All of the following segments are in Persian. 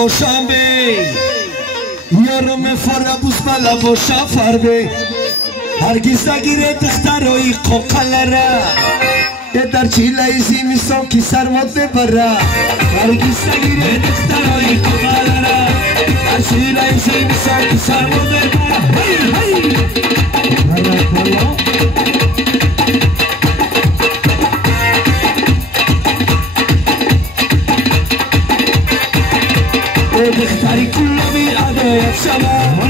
دوشنبه یارم فرابوس بلا و شفربه هرگز نگیره دخترای قوقلره یه در چیلایزی میسان که سرمات ببره هرگز نگیره دخترای قوقلره در چیلایزی میسان که سرمات ببره هی هی دختری کلا میاداید شما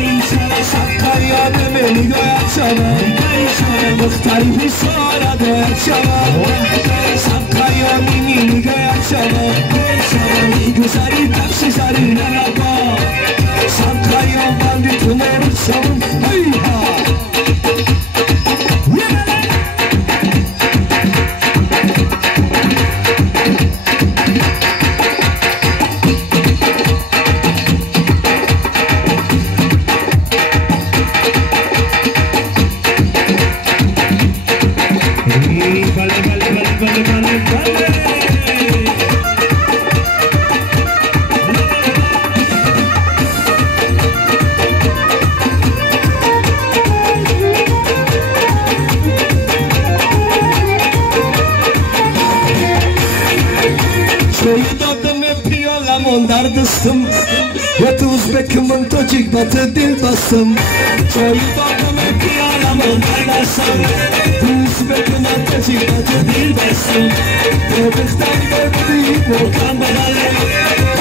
شبکاری آدم میگوید شما دختری بسیار آداید شما شبکاری آدمی میگوید شما میگذاری تفشی زاری نرابا شبکاری آدمی تو مورد شما هی ها در دستم یا تو ازبک من تاجیک با تو دل بستم چایی دادم پیالم در دستم تو ازبک من تاجیک با تو دل بستم تو بختری بردی محکم بدله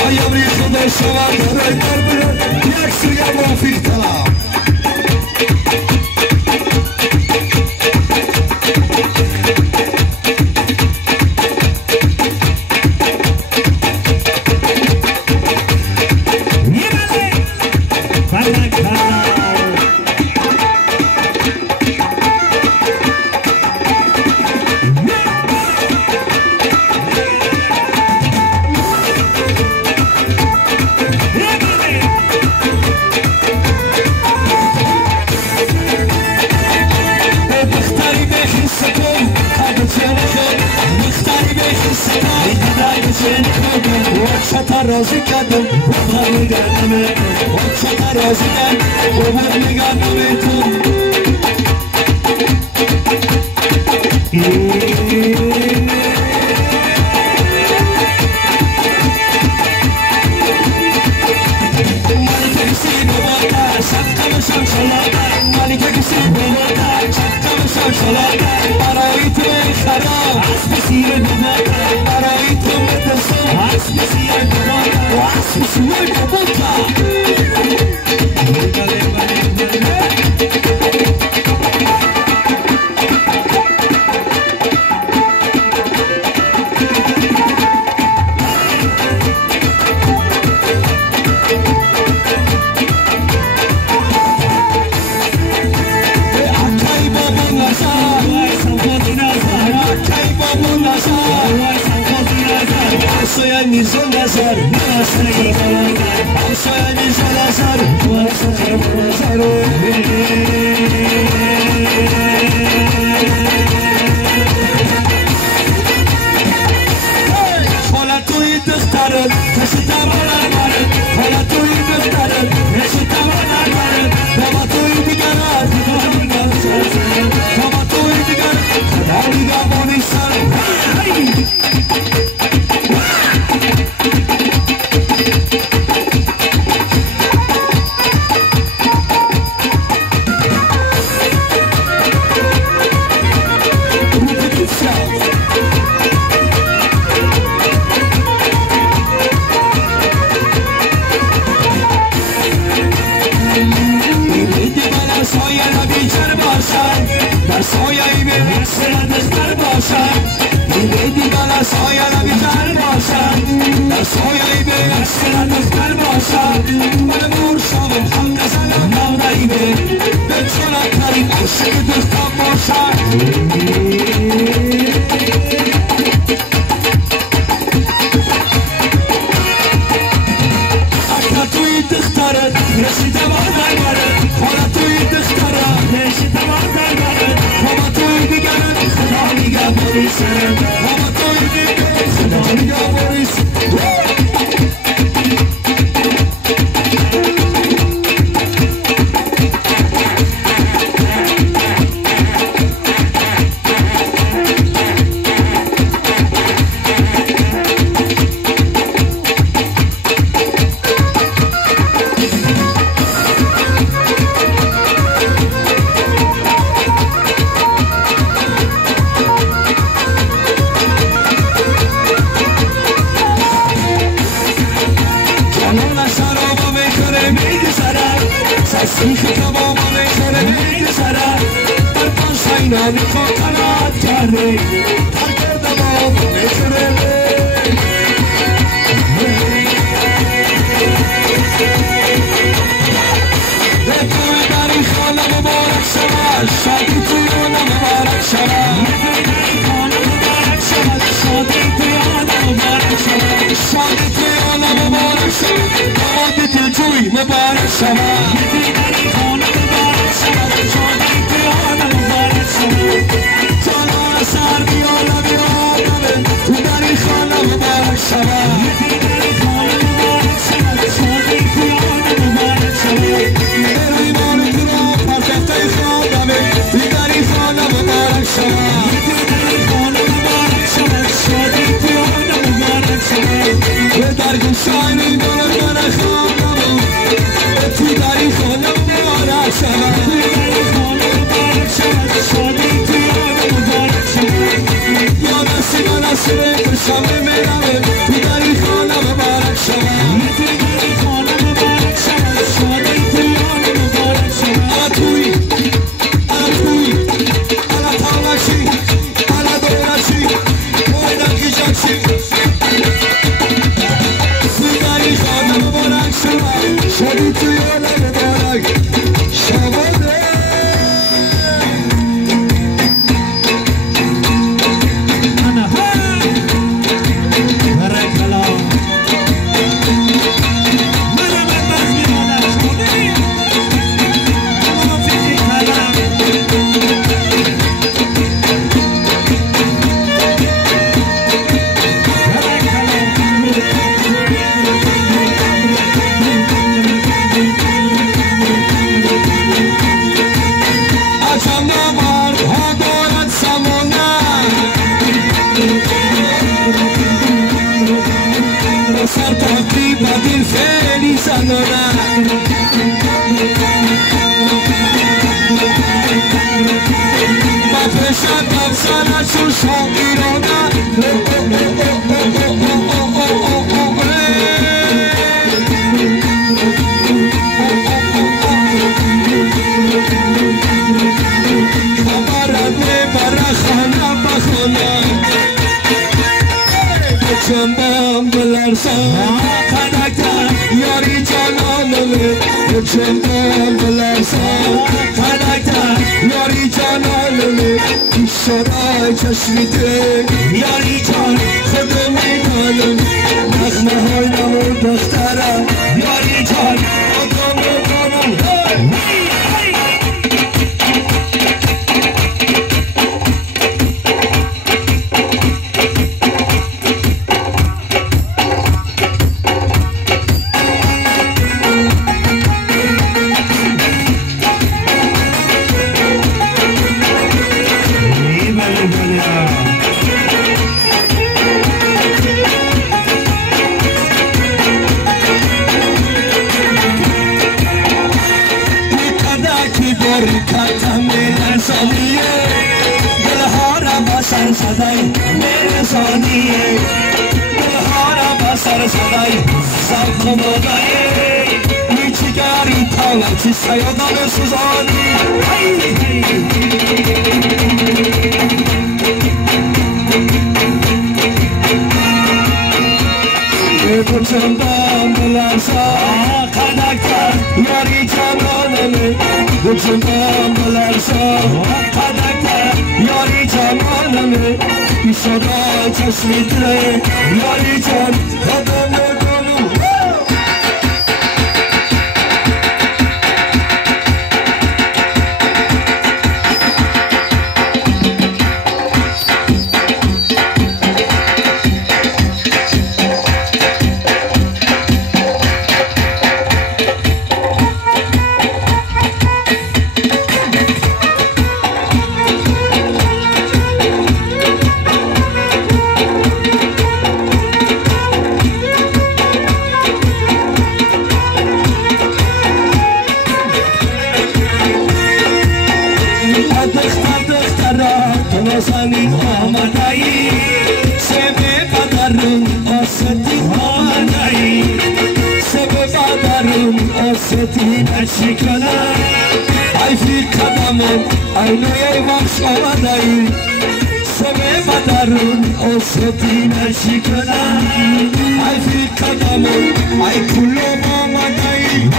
آیا بری خدا شما برای در برد یک سوی موفیق تا وقت رازی کردم وقت میگردم وقت رازی کردم وقت میگردم تو مالک کسی بابا شبکم شمشلاده مالک کسی بابا شبکم شمشلاده برای تو خراب اسب سیر بابا برای تو مدرسه اسب سیر بابا اسب سیر بابا Nizam nazar, nasıl nazar? Asya nizam nazar, nasıl nazar? Hala tu idhtarın, nasıl tamalar varın? Hala tu idhtarın, nasıl tamalar varın? Baba tu idhtar, baba tu idhtar, kadari gabonisan. در سایه به سرد در باشد دیدی بالا سایه بیشتر باشد در سایه به سرد در باشد من مرشام حق زنم نامدهی به چرا کریم عاشق دوستان باشد اکنه توی دخترت رسیدم آدر برد حالا توی دخترت رسیدم آدر برد بابا توی دیگرت خدا میگه بریسه بابا توی دیگرت خدا میگه بریسه نانی خاطرات کرده ترک دماغ نکرده توی داری خانه مبارک شود شادی توی آنه مبارک شود شادی توی آنه مبارک شود شادی توی آنه مبارک شود دامادی دلجوی مبارک شود توی داری خانه مبارک شود شادی توی آنه مبارک شود جانان سر بیالا بیالمه توی داری خانه مبارک شود توی داری خانه مبارک شود شادی توی آنه مبارک شود ایمان تو را پرتفته خواندمه توی داری خانه مبارک شود توی داری خانه مبارک شود شادی توی آنه مبارک شود به درگو شاینی دارم من خواندمه توی داری خانه مبارک شود توی داری خانه مبارک شود شادی توی آنه مبارک شود یا نصیب نصیب کشم میرمه توی داری خانه مبارک شود توی داری خانه مبارک شود شادی توی آنه مبارک شود الا توی الا تاوشی الا دورشی مایدن گیجاکشی توی داری خانه مبارک شود شادی توی آنه مبارک شود چندم بلرزم قدکتر یاری جانانمه چندم بلرزم قدکتر یاری جانانمه شرای چشمیده یاری جان خودم میدانم نغمه های نمون دخترم یاری جان خودم میدانم صدای میرسانیه دلهارم با سر صدای سب خمادایه میچگری تاوم چی سیادم سوزانی بگو چندم بلرزا قدکتر یاری جانانمه بگو چندم بلرزا قدکتر یاری جانانمه بی صدا چشمیده یاری جان خودم نکنم زنی آمدایی سبه قدرون آستی آمدایی سبه قدرون آستی نشکنم ای فی قدمم ای نوی وقت آمدهی سمه بدرون آسودی نشی کنم ای فی قدمم ای کلوم آمدهی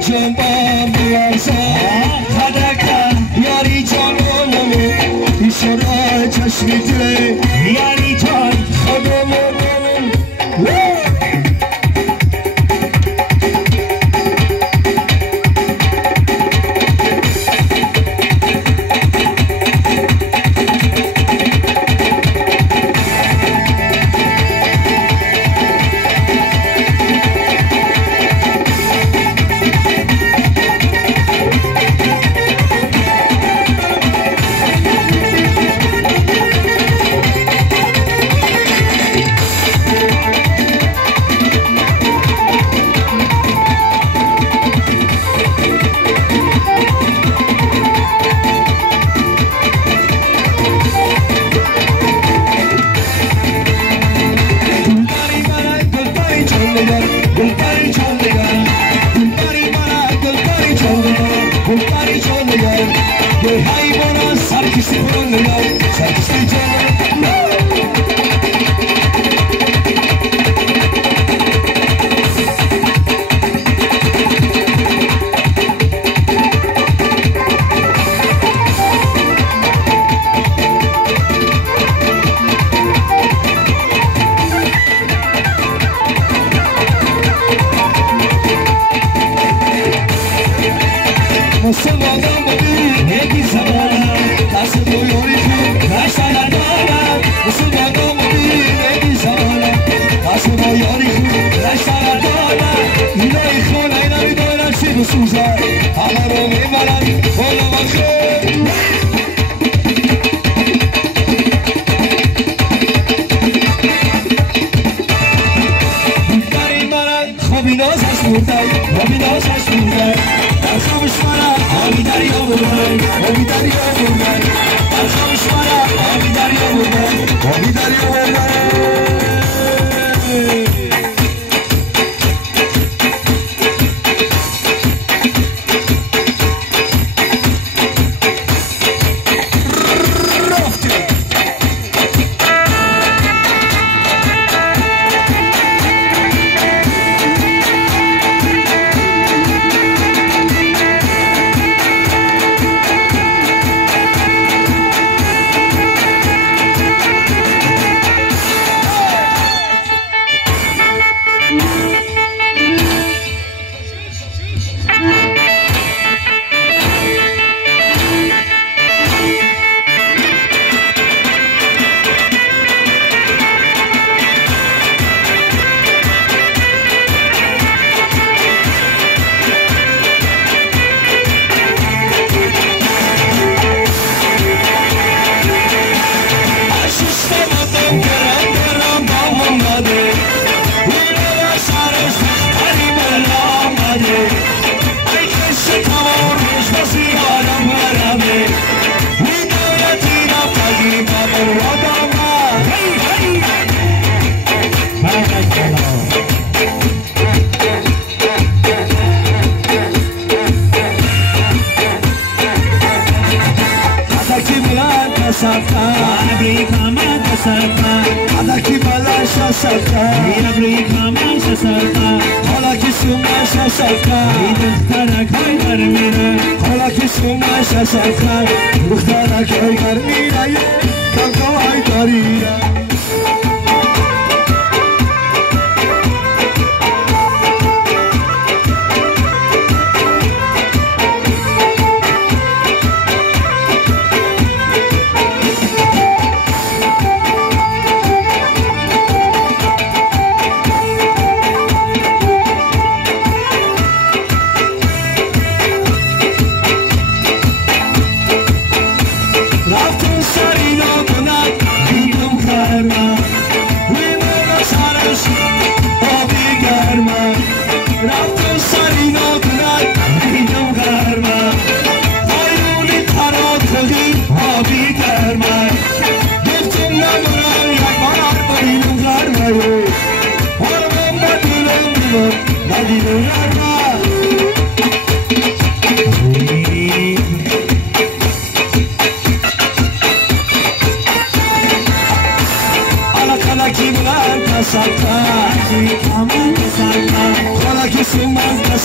جنبم بیارزا خدکه یاری جانانمه ایشاره چشمی دله یاری جان خودمونم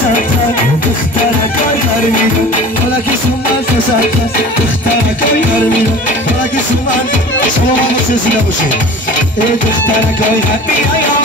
تساقط دخترک آیار میرم فلکی سومن تساقط دخترک آیار میرم فلکی سومن شما ما سلسله باشید دخترک آیار میرم